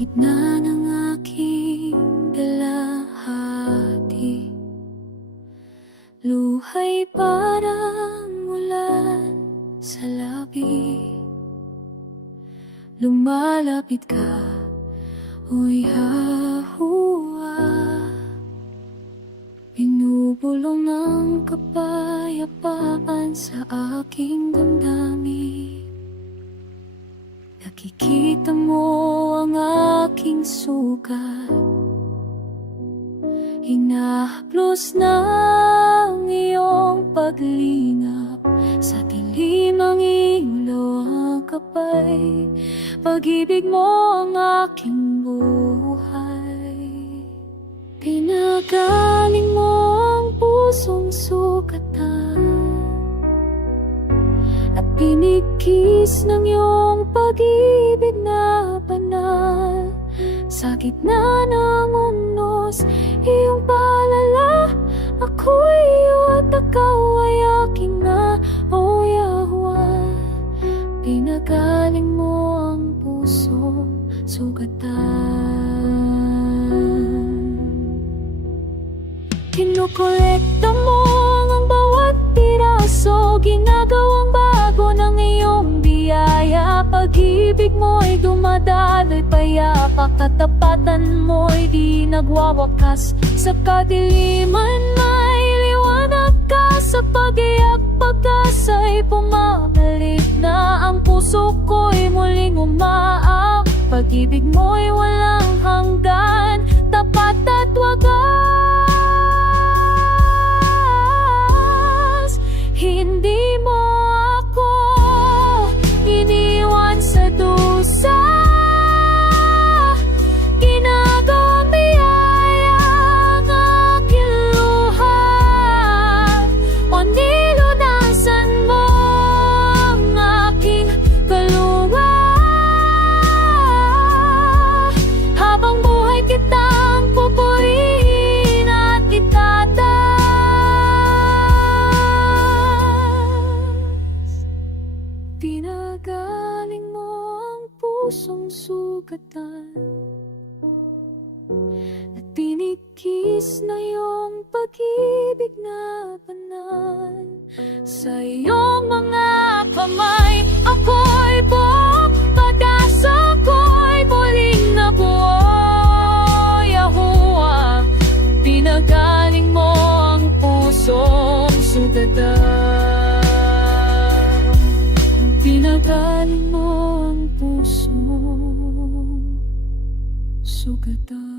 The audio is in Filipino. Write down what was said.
gitna ng aking dalahati. Luhay parang ulan sa labi. Lumalapit ka, uy hahuwa. Pinubulong ng kapayapaan sa aking damdamin. Nakikita mo ang aking sugat. Hinahaplos ng iyong paglingap. Sa dilim ng iyong kapay Pag-ibig mo ang aking buhay. Pinagaling mo ang pusong sugatan At pinikis ng iyong pag-ibig na Sa gitna ng unos, iyong palala Ako'y iyo at ikaw ay aking na O Yahweh Pinagaling mo ang pusong sugatan. Kinukolekta mo ang bawat piraso Ginagawang Pag-ibig mo'y dumadaloy payapa Katapatan mo'y di nagwawakas. Sa kadiliman may liwanag ka Sa pag-iyak pag-asa'y pumabalik na Ang puso ko'y muling umaak. Pag-ibig mo'y walang Pinagaling mo ang pusong sugatan. At pinikis na iyong pag-ibig na banal. Sa iyong mga kamay ako'y buong Pag-asa ko'y muling nabuo Yahuwah Pinagaling mo ang pusong sugatan Pinagaling mo ang pusong sugatan